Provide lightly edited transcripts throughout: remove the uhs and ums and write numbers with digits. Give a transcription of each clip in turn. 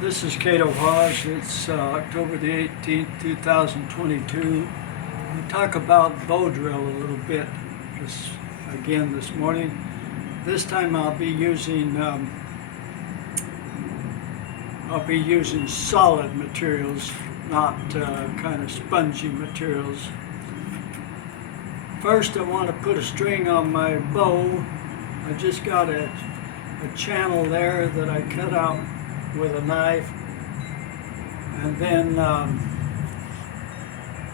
This is Cato Hawes. It's October the 18th, 2022. We'll talk about bow drill a little bit this morning. This time I'll be using solid materials, not kind of spongy materials. First, I want to put a string on my bow. I just got a channel there that I cut out with a knife, and then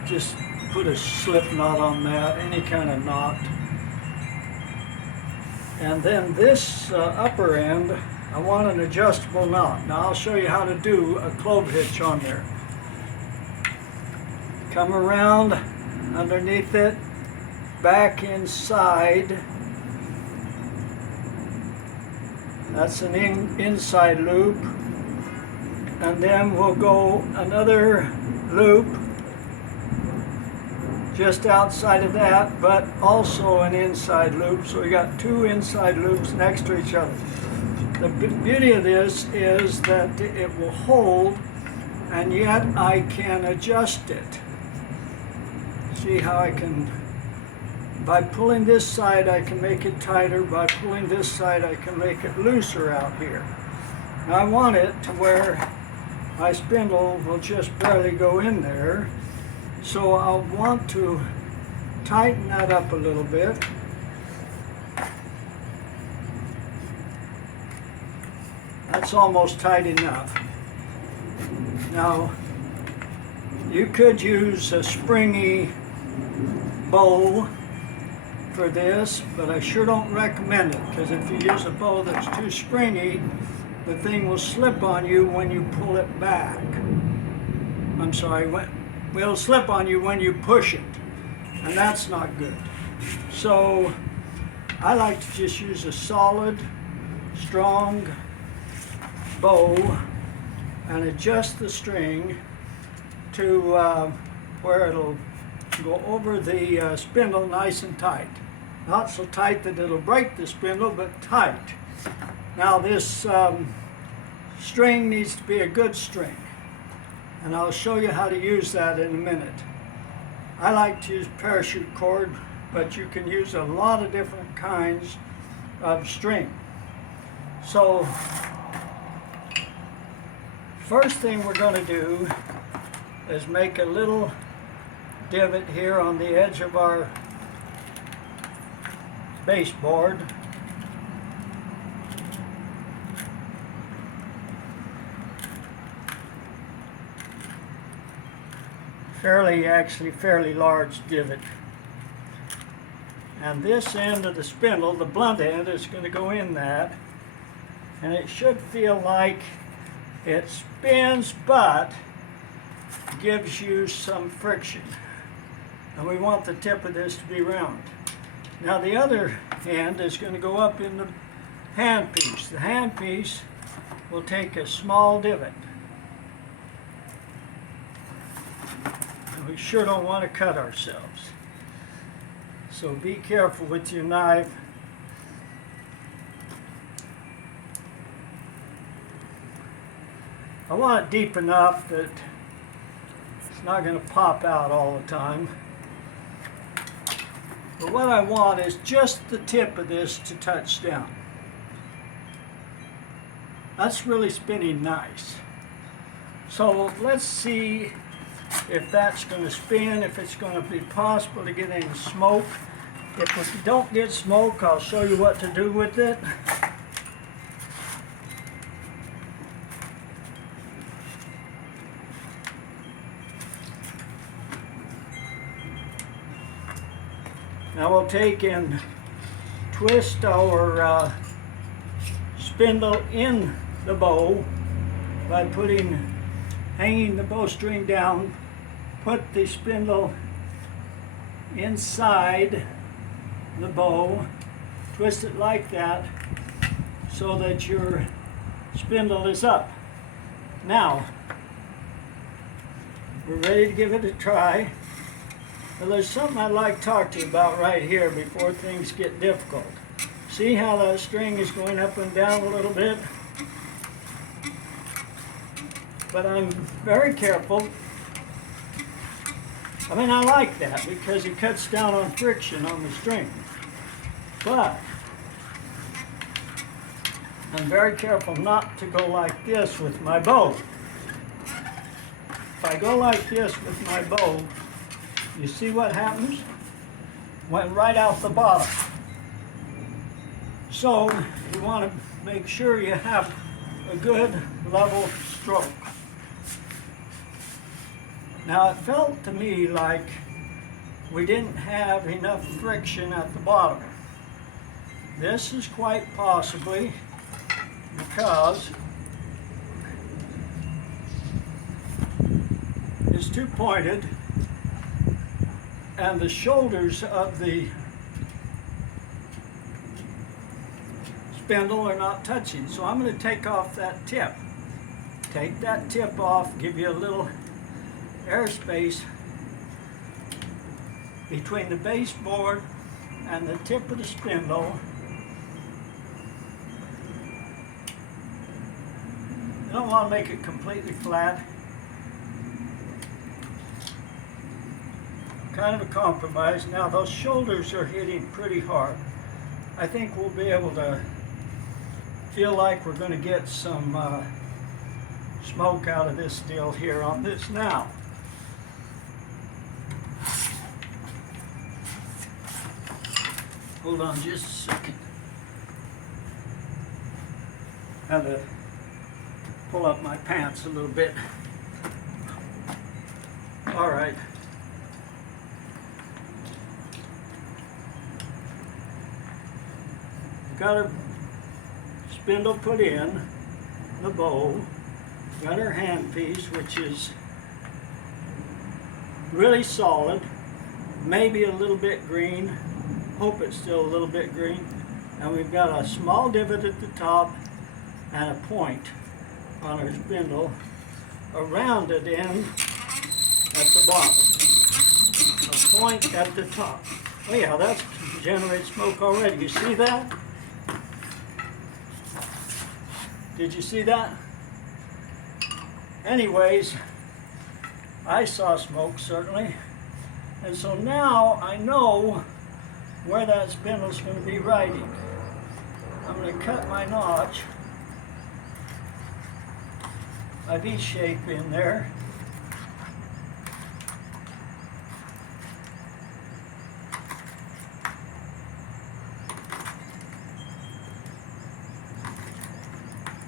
just put a slip knot on that, any kind of knot. And then this upper end, I want an adjustable knot. Now I'll show you how to do a clove hitch on there. Come around underneath it, back inside. That's an inside loop. And then we'll go another loop just outside of that, but also an inside loop. So we got two inside loops next to each other. The beauty of this is that it will hold, and yet I can adjust it. See how I can, by pulling this side I can make it tighter, by pulling this side I can make it looser out here. Now I want it to where my spindle will just barely go in there, so I'll want to tighten that up a little bit. That's almost tight enough. Now, you could use a springy bow for this, but I sure don't recommend it, because if you use a bow that's too springy, the thing will slip on you when you pull it back. I'm sorry, it'll slip on you when you push it, and that's not good. So I like to just use a solid, strong bow and adjust the string to where it'll go over the spindle nice and tight. Not so tight that it'll break the spindle, but tight. Now this string needs to be a good string, and I'll show you how to use that in a minute. I like to use parachute cord, but you can use a lot of different kinds of string. So first thing we're going to do is make a little divot here on the edge of our baseboard. Fairly large divot. And this end of the spindle, the blunt end, is going to go in that, and it should feel like it spins but gives you some friction, and we want the tip of this to be round. Now the other end is going to go up in the handpiece. The handpiece will take a small divot. We sure don't want to cut ourselves, so be careful with your knife. I want it deep enough that it's not going to pop out all the time, but what I want is just the tip of this to touch down. That's really spinning nice. So let's see if that's going to spin, if it's going to be possible to get any smoke. If we don't get smoke, I'll show you what to do with it. Now we'll take and twist our spindle in the bow by hanging the bowstring down. Put the spindle inside the bow, twist it like that so that your spindle is up. Now, we're ready to give it a try. Well, there's something I'd like to talk to you about right here before things get difficult. See how that string is going up and down a little bit? But I'm very careful. I mean, I like that because it cuts down on friction on the string. But I'm very careful not to go like this with my bow. If I go like this with my bow, you see what happens? Went right out the bottom. So you want to make sure you have a good level stroke. Now it felt to me like we didn't have enough friction at the bottom. This is quite possibly because it's too pointed and the shoulders of the spindle are not touching. So I'm going to take off that tip. Take that tip off, give you a little airspace between the baseboard and the tip of the spindle. You don't want to make it completely flat. Kind of a compromise. Now those shoulders are hitting pretty hard. I think we'll be able to feel like we're going to get some smoke out of this deal here on this now. Hold on just a second. Had to pull up my pants a little bit. All right. Got our spindle put in the bow. Got our handpiece, which is really solid, maybe a little bit green. Hope it's still a little bit green. And we've got a small divot at the top and a point on our spindle, a rounded end at the bottom, a point at the top. Oh yeah, that's generates smoke already. You see that? Did you see that? Anyways, I saw smoke certainly. And so now I know where that spindle's going to be riding. I'm going to cut my notch, my V-shape in there.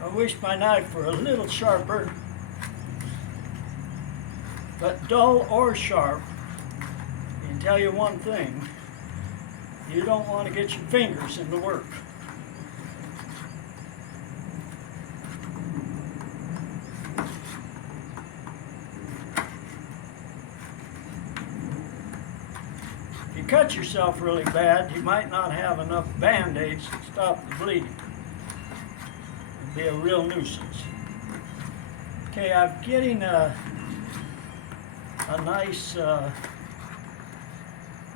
I wish my knife were a little sharper, but dull or sharp, I can tell you one thing, you don't want to get your fingers in the work. If you cut yourself really bad, you might not have enough Band-Aids to stop the bleeding. Be a real nuisance. Okay, I'm getting a nice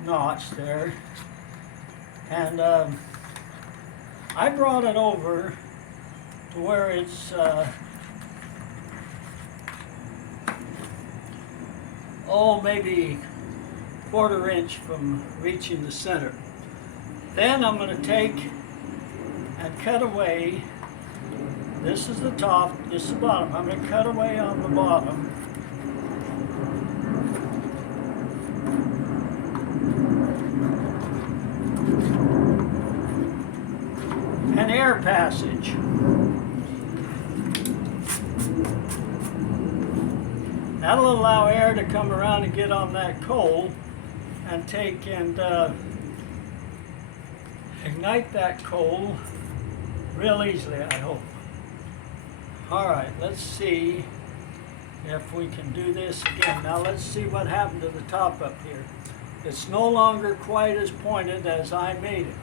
notch there, and I brought it over to where it's maybe 1/4 inch from reaching the center. Then I'm going to take and cut away. This is the top, this is the bottom. I'm going to cut away on the bottom. An air passage. That'll allow air to come around and get on that coal and take and ignite that coal real easily, I hope. All right, let's see if we can do this again. Now let's see what happened to the top up here. It's no longer quite as pointed as I made it.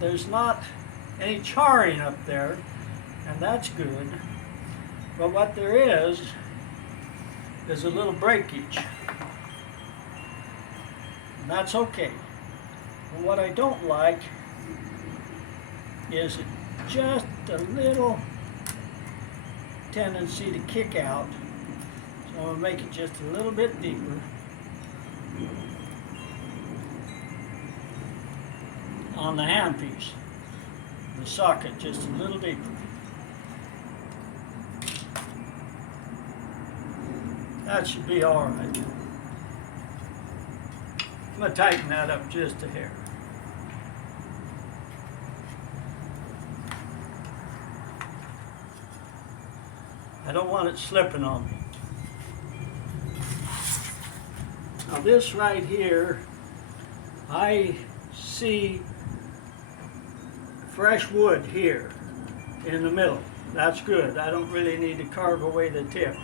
There's not any charring up there, and that's good. But what there is a little breakage. And that's okay. But what I don't like is just a little tendency to kick out. So I'm going to make it just a little bit deeper. On the handpiece, the socket just a little deeper. That should be all right. I'm going to tighten that up just a hair. I don't want it slipping on me. Now this right here, I see fresh wood here in the middle. That's good. I don't really need to carve away the tip.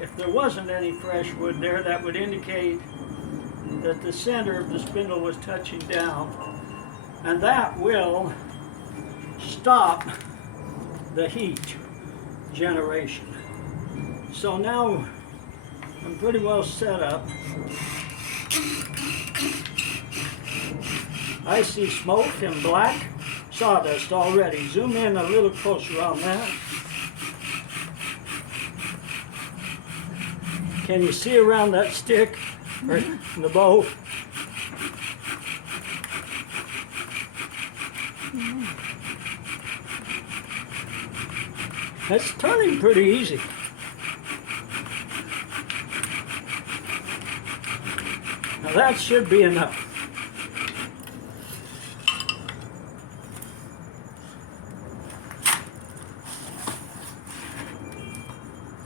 If there wasn't any fresh wood there, that would indicate that the center of the spindle was touching down, and that will stop the heat generation. So now I'm pretty well set up. I see smoke and black sawdust already. Zoom in a little closer on that. Can you see around that stick or the bow? It's turning pretty easy. Now that should be enough.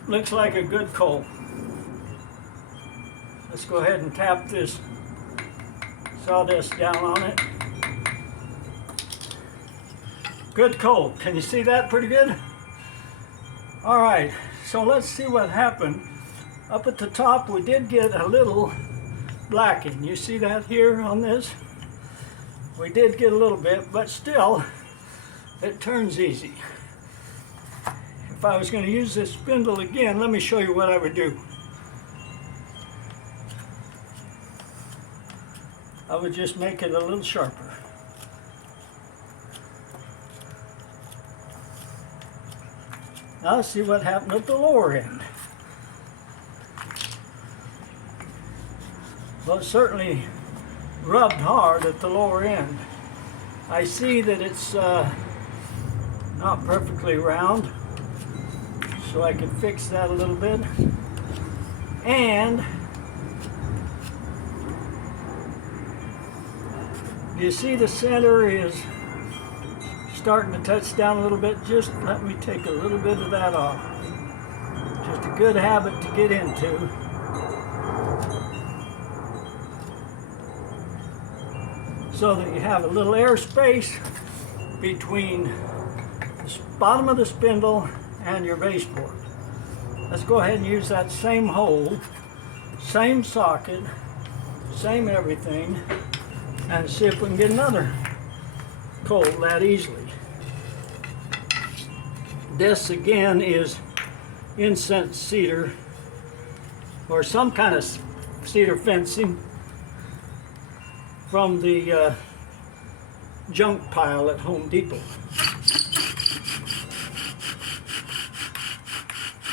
Looks like a good coal. Let's go ahead and tap this sawdust down on it. Good coal. Can you see that pretty good? All right, so let's see what happened. Up at the top, we did get a little blacking. You see that here on this? We did get a little bit, but still, it turns easy. If I was going to use this spindle again, let me show you what I would do. I would just make it a little sharper. Now let's see what happened at the lower end. Well, it certainly rubbed hard at the lower end. I see that it's not perfectly round, so I can fix that a little bit. And you see the center is starting to touch down a little bit. Just let me take a little bit of that off. Just a good habit to get into. So that you have a little air space between the bottom of the spindle and your baseboard. Let's go ahead and use that same hole, same socket, same everything, and see if we can get another coal that easily. This again is incense cedar or some kind of cedar fencing from the junk pile at Home Depot.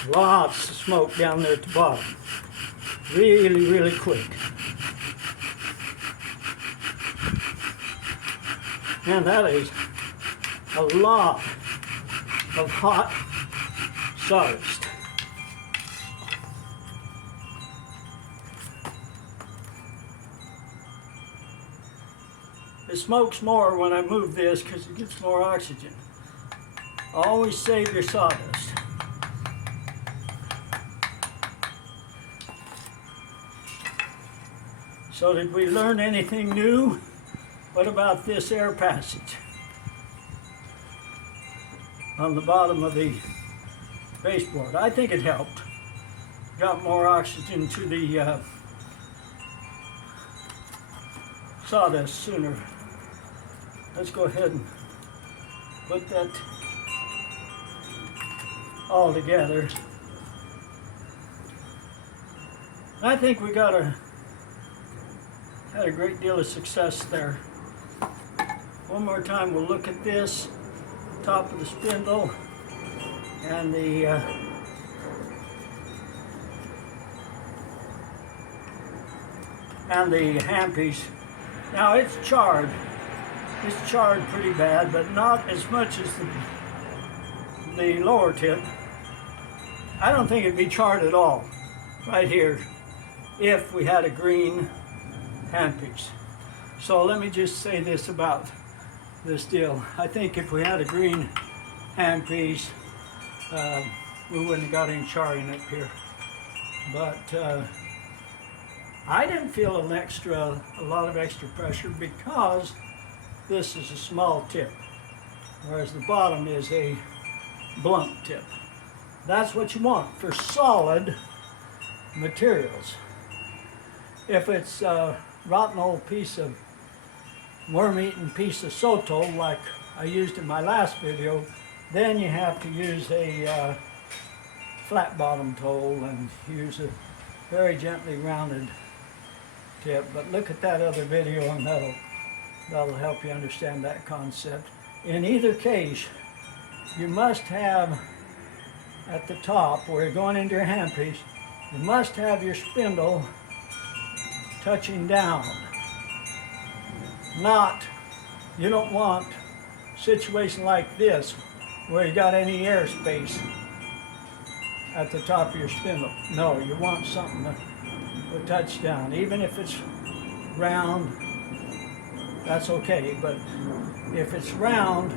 Lots of smoke down there at the bottom. Really, really quick. And that is a lot of hot sawdust. It smokes more when I move this because it gets more oxygen. Always save your sawdust. So did we learn anything new? What about this air passage on the bottom of the baseboard? I think it helped. Got more oxygen to the sawdust sooner. Let's go ahead and put that all together. I think we had a great deal of success there. One more time, we'll look at this top of the spindle and the and the handpiece. Now it's charred. It's charred pretty bad, but not as much as the lower tip. I don't think it'd be charred at all right here if we had a green handpiece. So let me just say this about this deal. I think if we had a green handpiece, we wouldn't have got any charring up here. But I didn't feel a lot of extra pressure because this is a small tip, whereas the bottom is a blunt tip. That's what you want for solid materials. If it's a rotten old piece of worm-eaten piece of soto like I used in my last video, then you have to use a flat bottom tool and use a very gently rounded tip. But look at that other video and that'll help you understand that concept. In either case, you must have at the top where you're going into your handpiece, you must have your spindle touching down. You don't want a situation like this where you got any airspace at the top of your spindle. No, you want something to touch down. Even if it's round, that's okay, but if it's round,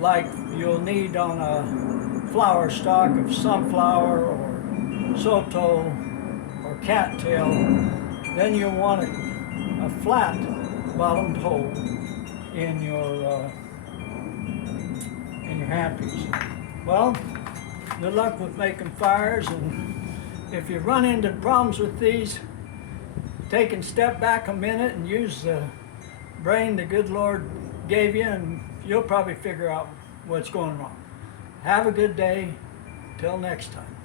like you'll need on a flower stalk of sunflower or soto or cattail, then you'll want a flat bottomed hole in your handpiece. Well, good luck with making fires, and if you run into problems with these, take and step back a minute and use the brain the good Lord gave you, and you'll probably figure out what's going wrong. Have a good day. Till next time.